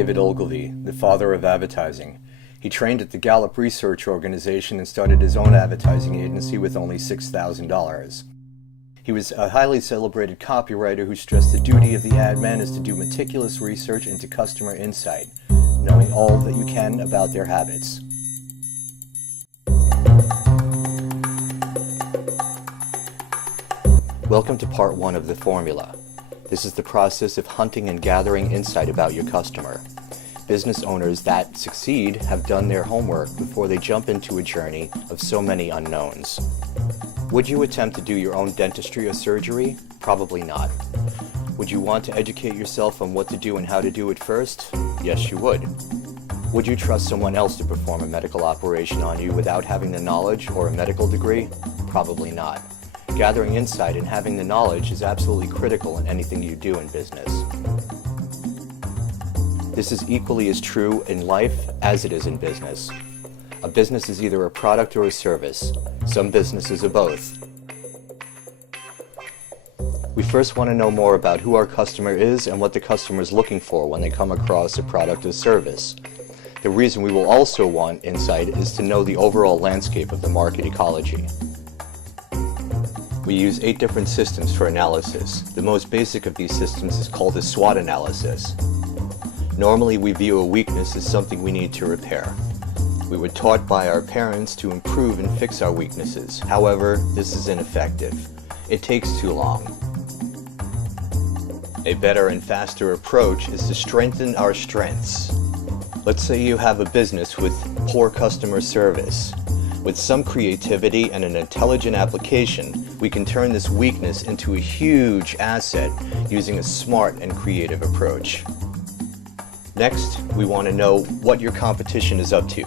David Ogilvy, the father of advertising. He trained at the Gallup Research Organization and started his own advertising agency with only $6,000. He was a highly celebrated copywriter who stressed the duty of the ad man is to do meticulous research into customer insight, knowing all that you can about their habits. Welcome to part 1 of the formula. This is the process of hunting and gathering insight about your customer. Business owners that succeed have done their homework before they jump into a journey of so many unknowns. Would you attempt to do your own dentistry or surgery? Probably not. Would you want to educate yourself on what to do and how to do it first? Yes, you would. Would you trust someone else to perform a medical operation on you without having the knowledge or a medical degree? Probably not. Gathering insight and having the knowledge is absolutely critical in anything you do in business. This is equally as true in life as it is in business. A business is either a product or a service. Some businesses are both. We first want to know more about who our customer is and what the customer is looking for when they come across a product or service. The reason we will also want insight is to know the overall landscape of the market ecology. We use 8 different systems for analysis. The most basic of these systems is called a SWOT analysis. Normally we view a weakness as something we need to repair. We were taught by our parents to improve and fix our weaknesses. However, this is ineffective. It takes too long. A better and faster approach is to strengthen our strengths. Let's say you have a business with poor customer service. With some creativity and an intelligent application, we can turn this weakness into a huge asset using a smart and creative approach. Next, we want to know what your competition is up to.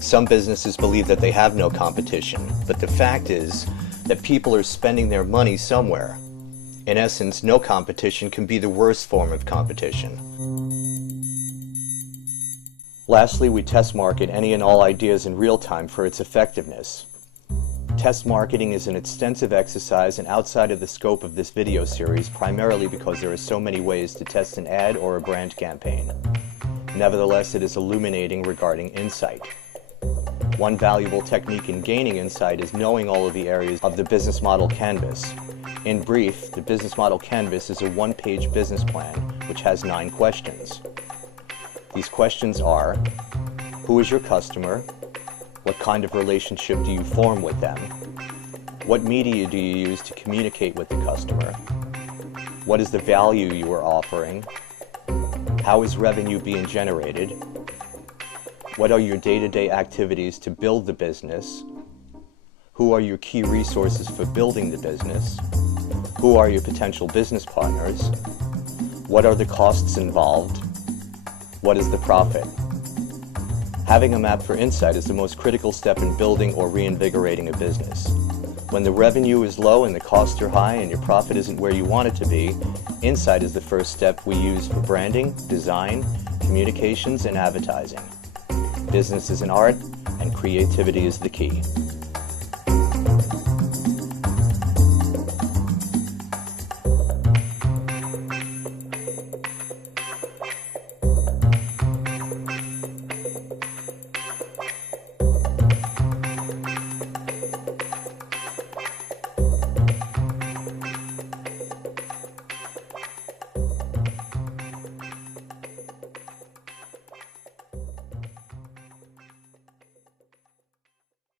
Some businesses believe that they have no competition, but the fact is that people are spending their money somewhere. In essence, no competition can be the worst form of competition. Lastly, we test market any and all ideas in real time for its effectiveness. Test marketing is an extensive exercise and outside of the scope of this video series primarily because there are so many ways to test an ad or a brand campaign. Nevertheless, it is illuminating regarding insight. One valuable technique in gaining insight is knowing all of the areas of the business model canvas. In brief, the business model canvas is a one-page business plan which has 9 questions. These questions are: who is your customer? What kind of relationship do you form with them? What media do you use to communicate with the customer? What is the value you are offering? How is revenue being generated? What are your day-to-day activities to build the business? Who are your key resources for building the business? Who are your potential business partners? What are the costs involved? What is the profit? Having a map for insight is the most critical step in building or reinvigorating a business. When the revenue is low and the costs are high and your profit isn't where you want it to be, insight is the first step we use for branding, design, communications, and advertising. Business is an art, and creativity is the key.